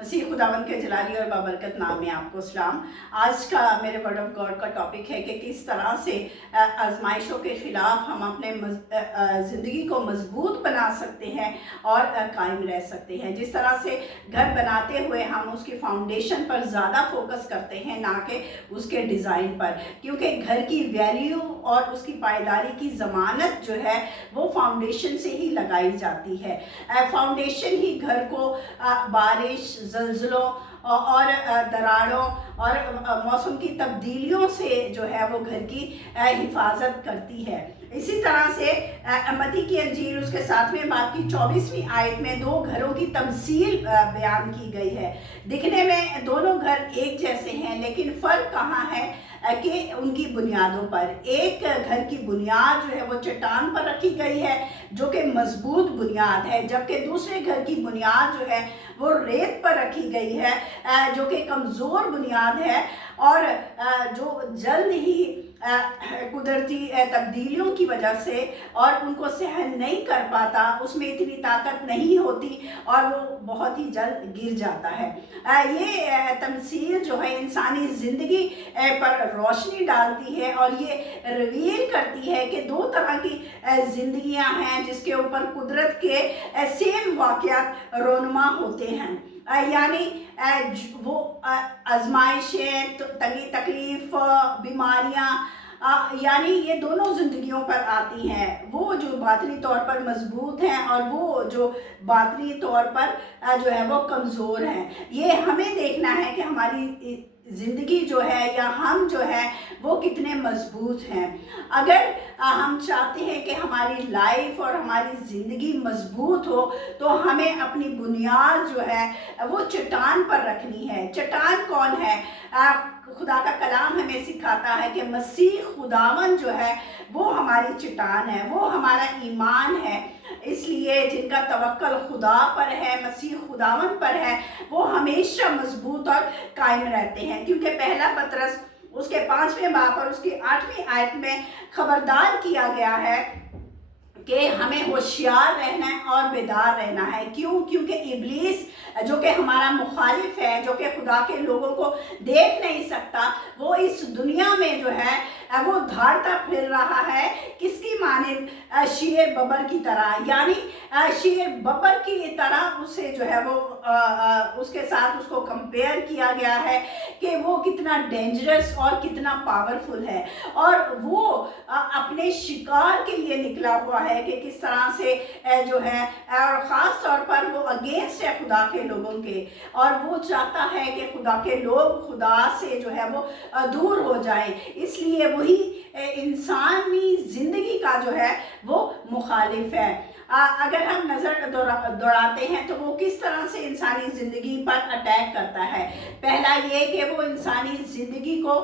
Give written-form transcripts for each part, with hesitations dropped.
मसीह खुदावंद के जलाली और बाबरकत नाम में आपको सलाम। आज का मेरे वर्ड ऑफ गॉड का टॉपिक है कि किस तरह से आजमाइशों के ख़िलाफ़ हम अपने ज़िंदगी को मजबूत बना सकते हैं और कायम रह सकते हैं। जिस तरह से घर बनाते हुए हम उसकी फाउंडेशन पर ज़्यादा फोकस करते हैं ना कि उसके डिज़ाइन पर, क्योंकि घर की वैल्यू और उसकी पायदारी की ज़मानत जो है वो फाउंडेशन से ही लगाई जाती है। फाउंडेशन ही घर को बारिश, ज़ल्ज़लों और दरारों और मौसम की तब्दीलियों से जो है वो घर की हिफाजत करती है। इसी तरह से मत्ती की अंजील उसके 7वें बाब की 24वीं आयत में दो घरों की तमसील बयान की गई है। दिखने में दोनों घर एक जैसे हैं, लेकिन फ़र्क कहाँ है कि उनकी बुनियादों पर। एक घर की बुनियाद जो है वो चट्टान पर रखी गई है जो कि मजबूत बुनियाद है, जबकि दूसरे घर की बुनियाद जो है वो रेत पर रखी गई है जो कि कमज़ोर बुनियाद है और जो जल्द ही कुदरती तब्दीलियों की वजह से और उनको सहन नहीं कर पाता, उसमें इतनी ताकत नहीं होती और वो बहुत ही जल्द गिर जाता है। ये तमसील जो है इंसानी ज़िंदगी पर रोशनी डालती है और ये रिवील करती है कि दो तरह की ज़िंदगियां हैं जिसके ऊपर कुदरत के सेम वाक़यात रोनुमा होते हैं। यानी वो आजमाइशें, तंगी तकलीफ़, बीमारियाँ, यानी ये दोनों ज़िंदगियों पर आती हैं। वो जो बातनी तौर पर मजबूत हैं और वो जो बातनी तौर पर जो है वो कमज़ोर हैं। ये हमें देखना है कि हमारी ज़िंदगी जो है या हम जो है वो कितने मजबूत हैं। अगर हम चाहते हैं कि हमारी लाइफ और हमारी ज़िंदगी मजबूत हो तो हमें अपनी बुनियाद जो है वो चट्टान पर रखनी है। चट्टान कौन है? खुदा का कलाम हमें सिखाता है कि मसीह खुदावन जो है वो हमारी चट्टान है, वो हमारा ईमान है। इसलिए जिनका तवक्कल खुदा पर है, मसीह खुदावन पर है, वो हमेशा मजबूत और कायम रहते हैं। क्योंकि पहला पतरस उसके 5वें बाब और उसकी 8वीं आयत में खबरदार किया गया है कि हमें होशियार रहना है और बेदार रहना है। क्यों? क्योंकि इब्लीस जो कि हमारा मुखालिफ है, जो कि खुदा के लोगों को देख नहीं सकता, वो इस दुनिया में जो है वो धारता फिर रहा है। किसकी मानिंद? शेर बबर की तरह, यानी शेर बबर की तरह उसे जो है वो उसके साथ उसको कंपेयर किया गया है कि वो कितना डेंजरस और कितना पावरफुल है और वो अपने शिकार के लिए निकला हुआ है कि किस तरह से जो है, और ख़ास तौर पर वो अगेंस्ट है खुदा के लोगों के, और वो चाहता है कि खुदा के लोग खुदा से जो है वो दूर हो जाएं। इसलिए वही इंसानी ज़िंदगी का जो है वो मुखालिफ है। अगर हम नज़र दौड़ाते हैं तो वो किस तरह से इंसानी ज़िंदगी पर अटैक करता है। पहला ये कि वो इंसानी ज़िंदगी को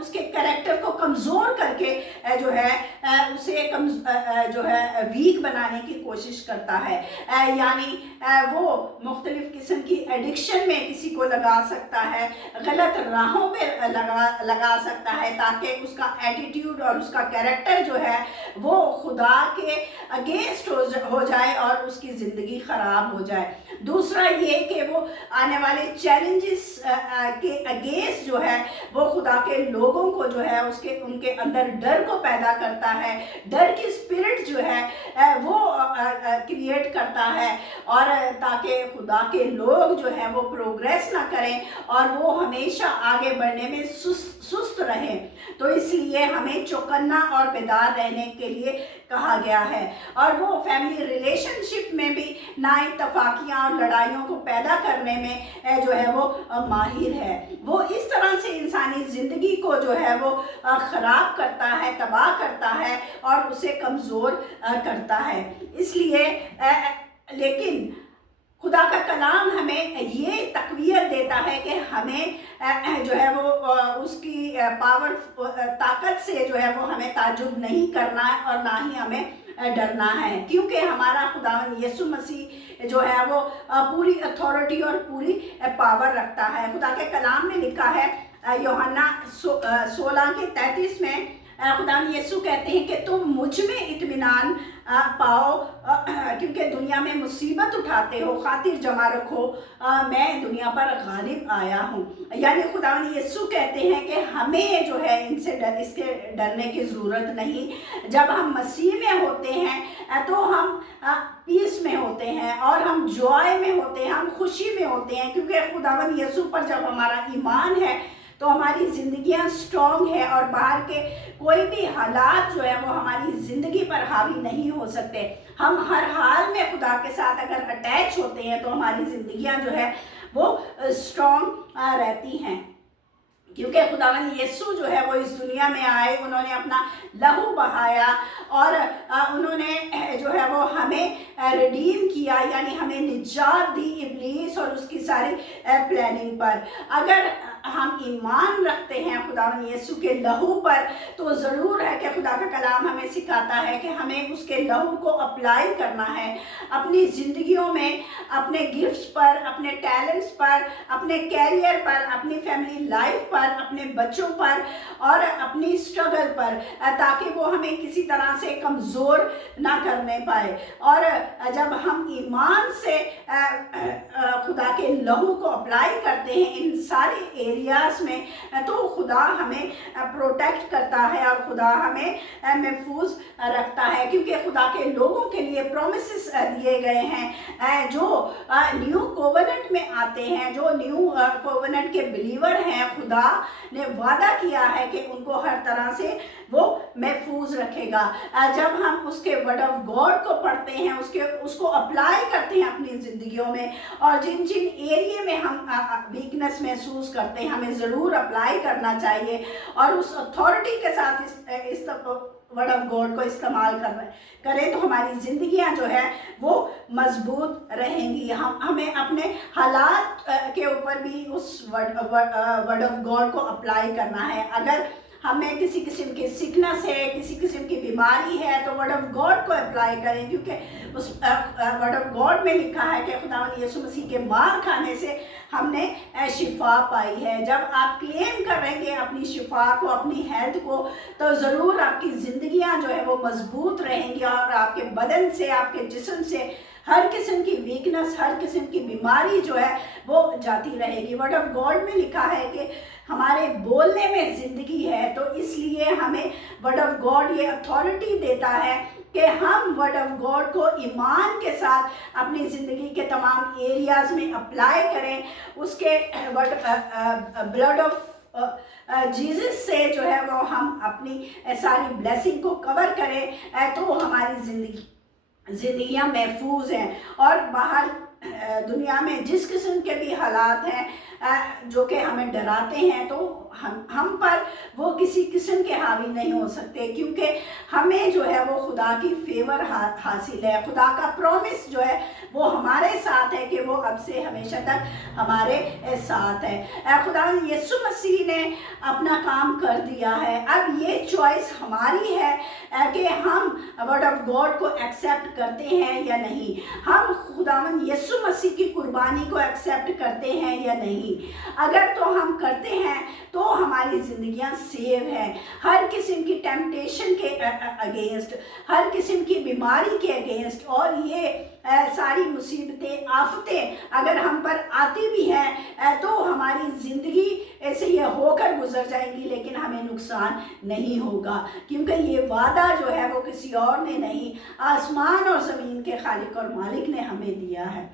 उसके कैरेक्टर को कमज़ोर करके जो है उसे जो है वीक बनाने की कोशिश करता है। यानी वो मुख्तलिफ़ किस्म की एडिक्शन में किसी को लगा सकता है, गलत राहों पे लगा सकता है, ताकि उसका एटीट्यूड और उसका कैरेक्टर जो है वो खुदा के अगेंस्ट हो जाए और उसकी ज़िंदगी ख़राब हो जाए। दूसरा ये कि वो आने वाले चैलेंजेस के अगेंस्ट जो है वो खुदा के लोगों को जो है उनके अंदर डर को पैदा करता है, डर की स्पिरिट जो है वो क्रिएट करता है, और ताकि खुदा के लोग जो है वो प्रोग्रेस ना करें और वो हमेशा आगे बढ़ने में सुस्त रहें। तो इसलिए हमें चौकन्ना और बेदार रहने के लिए कहा गया है। और वो फैमिली रिलेशनशिप में भी नाइतफाकियाँ और लड़ाइयों को पैदा करने में जो है वो माहिर है। वो इस तरह से इंसानी ज़िंदगी को जो है वो ख़राब करता है, तबाह करता है और उसे कमज़ोर करता है। इसलिए लेकिन खुदा का कलाम हमें ये तक़वियत देता है कि हमें जो है वो उसकी ताकत से जो है वो हमें ताज्जुब नहीं करना है और ना ही हमें डरना है, क्योंकि हमारा खुदावंद यीशु मसीह जो है वो पूरी अथॉरिटी और पूरी पावर रखता है। खुदा के कलाम में लिखा है यूहन्ना 16 के 33 में खुदा यीशु कहते हैं कि तुम मुझ में इत्मीनान पाओ, क्योंकि दुनिया में मुसीबत उठाते हो, खातिर जमा रखो, मैं दुनिया पर गालिब आया हूँ। यानी खुदा यीशु कहते हैं कि हमें जो है इसके डरने की ज़रूरत नहीं। जब हम मसीह में होते हैं तो हम पीस में होते हैं और हम जॉय में होते हैं, हम खुशी में होते हैं, क्योंकि खुदावन यीशु पर जब हमारा ईमान है तो हमारी ज़िंदगियाँ स्ट्रॉन्ग है और बाहर के कोई भी हालात जो है वो हमारी ज़िंदगी पर हावी नहीं हो सकते। हम हर हाल में खुदा के साथ अगर अटैच होते हैं तो हमारी ज़िंदगियाँ जो है वो स्ट्रॉन्ग रहती हैं, क्योंकि खुदावन यीशु जो है वो इस दुनिया में आए, उन्होंने अपना लहू बहाया और उन्होंने जो है वो हमें रिडीम किया, यानी हमें निजात दी इब्लीस और उसकी सारी प्लानिंग पर। अगर हम ईमान रखते हैं खुदावन यीशु के लहू पर तो ज़रूर है कि खुदा का कलाम हमें सिखाता है कि हमें उसके लहू को अप्लाई करना है अपनी ज़िंदगियों में, अपने गिफ्ट्स पर, अपने टैलेंट्स पर, अपने कैरियर पर, अपनी फैमिली लाइफ पर, अपने बच्चों पर और अपनी स्ट्रगल पर, ताकि वो हमें किसी तरह से कमज़ोर ना करने पाए। और जब हम ईमान से खुदा के लहू को अप्लाई करते हैं इन सारे एरियाज़ में, तो खुदा हमें प्रोटेक्ट करता है और खुदा हमें महफूज रखता है, क्योंकि खुदा के लोगों के लिए प्रोमिसेस दिए गए हैं जो न्यू कोवेनेंट में आते हैं, जो न्यू कोवेनेंट के बिलीवर हैं। खुदा ने वादा किया है कि उनको हर तरह से वो महफूज रखेगा। जब हम उसके वर्ड ऑफ गॉड को पढ़ते हैं, उसको अप्लाई करते हैं अपनी ज़िंदगियों में, और जिन जिन एरिया में हम वीकनेस महसूस करते हैं हमें ज़रूर अप्लाई करना चाहिए और उस अथॉरिटी के साथ इस वर्ड ऑफ गॉड को इस्तेमाल करें तो हमारी ज़िंदगियां जो है वो मजबूत रहेंगी। हमें अपने हालात के ऊपर भी उस वर्ड ऑफ गॉड को अप्लाई करना है। अगर हमें किसी किस्म की सिकनेस है, किसी किस्म की बीमारी है, तो वर्ड ऑफ गॉड को अप्लाई करें, क्योंकि उस वर्ड ऑफ गॉड में लिखा है कि खुदावंद यीशु मसीह के मार खाने से हमने शिफा पाई है। जब आप क्लेम करेंगे अपनी शिफा को, अपनी हेल्थ को, तो ज़रूर आपकी ज़िंदगियां जो है वो मजबूत रहेंगी और आपके बदन से, आपके जिस्म से हर किस्म की वीकनेस, हर किस्म की बीमारी जो है वो जाती रहेगी। वर्ड ऑफ गॉड में लिखा है कि हमारे बोलने में ज़िंदगी है, तो इसलिए हमें वर्ड ऑफ गॉड ये अथॉरिटी देता है कि हम वर्ड ऑफ गॉड को ईमान के साथ अपनी ज़िंदगी के तमाम एरियाज़ में अप्लाई करें। उसके ब्लड ऑफ जीसस से जो है वो हम अपनी सारी ब्लेसिंग को कवर करें, तो हमारी ज़िंदगियाँ महफूज हैं। और बाहर दुनिया में जिस किस्म के भी हालात हैं जो कि हमें डराते हैं, तो हम पर वो किसी किस्म के हावी नहीं हो सकते, क्योंकि हमें जो है वो खुदा की फेवर हासिल है। खुदा का प्रॉमिस जो है वो हमारे साथ है कि वो अब से हमेशा तक हमारे साथ है। खुदा यीशु मसीह ने अपना काम कर दिया है। अब ये चॉइस हमारी है कि हम वर्ड ऑफ गॉड को एक्सेप्ट करते हैं या नहीं, हम खुदावंद यीशु मसीह की कुर्बानी को एक्सेप्ट करते हैं या नहीं। अगर तो हम करते हैं तो हमारी ज़िंदगियां सेव हैं हर किस्म की टेम्पटेशन के अगेंस्ट, हर किस्म की बीमारी के अगेंस्ट। और ये सारी मुसीबतें, आफतें अगर हम पर आती भी हैं तो हमारी ज़िंदगी ऐसे ये होकर गुजर जाएंगी, लेकिन हमें नुकसान नहीं होगा, क्योंकि ये वादा जो है वो किसी और ने नहीं, आसमान और ज़मीन के खालिक और मालिक ने हमें दिया है।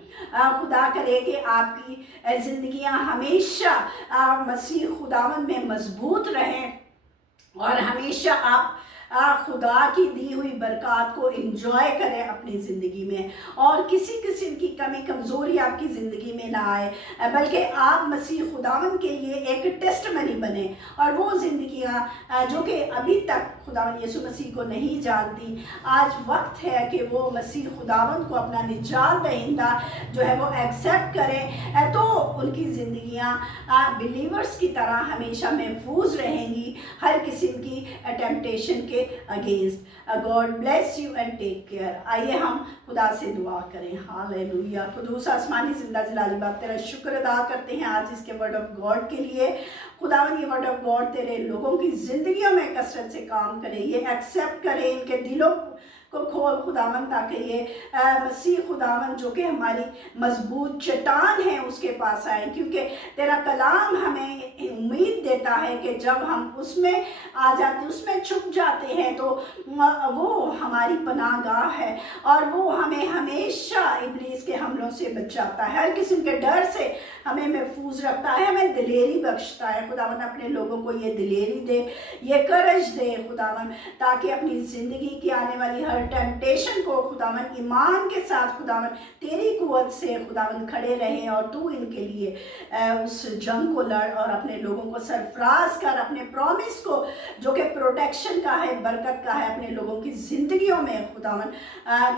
खुदा करे कि आपकी ज़िंदगियां हमेशा मसीह खुदावंद में मजबूत रहें और हमेशा आप खुदा की दी हुई बरकत को एंजॉय करें अपनी ज़िंदगी में, और किसी किस्म की कमी कमज़ोरी आपकी ज़िंदगी में ना आए, बल्कि आप मसीह खुदावंद के लिए एक टेस्टमनी बने। और वो ज़िंदगियाँ जो कि अभी तक खुदावंद यीशु मसीह को नहीं जानती, आज वक्त है कि वो मसीह खुदावंद को अपना निजात दहिंदा जो है वो एक्सेप्ट करें, तो उनकी ज़िंदगियाँ बिलीवर्स की तरह हमेशा महफूज रहेंगी हर किस्म की टेम्पटेशन के के against. God bless you and take care. आइए हम खुदा से दुआ करें। हालेलुया। खुदूस आसमानी जिंदा जलाली बाप तेरा शुक्र अदा करते हैं आज इसके वर्ड ऑफ गॉड के लिए। खुदावन ये वर्ड ऑफ गॉड तेरे लोगों की ज़िंदगियों में कसरत से काम करे, ये एक्सेप्ट करें, इनके दिलों को खोल खुदावन, ताकि ये मसीह खुदावन जो कि हमारी मजबूत चट्टान है उसके पास आए, क्योंकि तेरा कलाम हमें उम्मीद देता है कि जब हम उसमें आ जाते, उसमें छुप जाते हैं तो वो हमारी पनाहगाह है और वो हमें हमेशा इब्लीस के हमलों से बचाता है, हर किस्म के डर से हमें महफूज रखता है, हमें दिलेरी बख्शता है। खुदावन अपने लोगों को ये दिलेरी दे, ये करज दे खुदावन, ताकि अपनी ज़िंदगी की आने वाली हर टेम्पटेशन को खुदावन ईमान के साथ खुदावन तेरी कुव्वत से खुदावन खड़े रहें और तू इनके लिए उस जंग को लड़ और अपने लोगों को सरफराज कर, अपने प्रॉमिस को जो कि प्रोटेक्शन का है, बरकत का है, अपने लोगों की ज़िंदगियों में खुदावन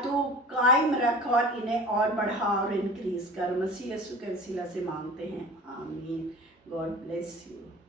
तू कायम रख और इन्हें और बढ़ा और इंक्रीज कर। मसीह यीशु के वसीला से मांगते हैं, आमीन। God bless you.